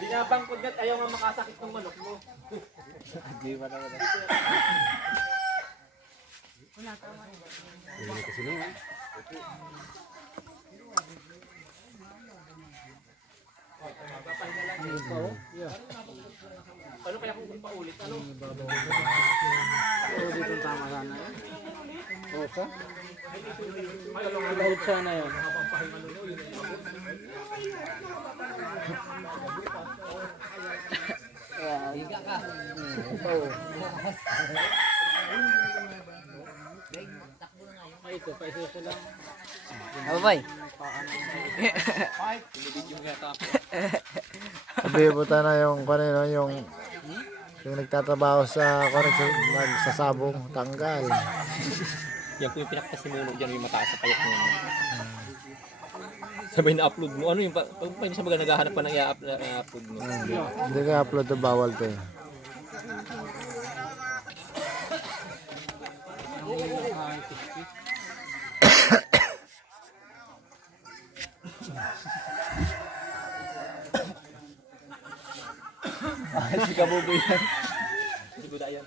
Binabangkod gat ayaw nga makasakit ng manok mo. Di ba naman? Wala tama. Hindi kasi naman. Ano kaya kung paulit? Ano? Ulit yung tama sana yan. Oo ka? Ulit sana yan. Higa ka. Oo. Ay, ito, paisuso lang. Abay. Sabi po na yung kanino yung nagtatrabaho sa nagsasabong tanggal. Yan po yung pinakasimuno dyan yung mataas sa payat mo. Sabay na-upload mo. Ano yung pag sa baga naghahanap pa ng i-upload mo? Hindi ka upload to bawal to. Si Kabuboy yan. Si Buda yan.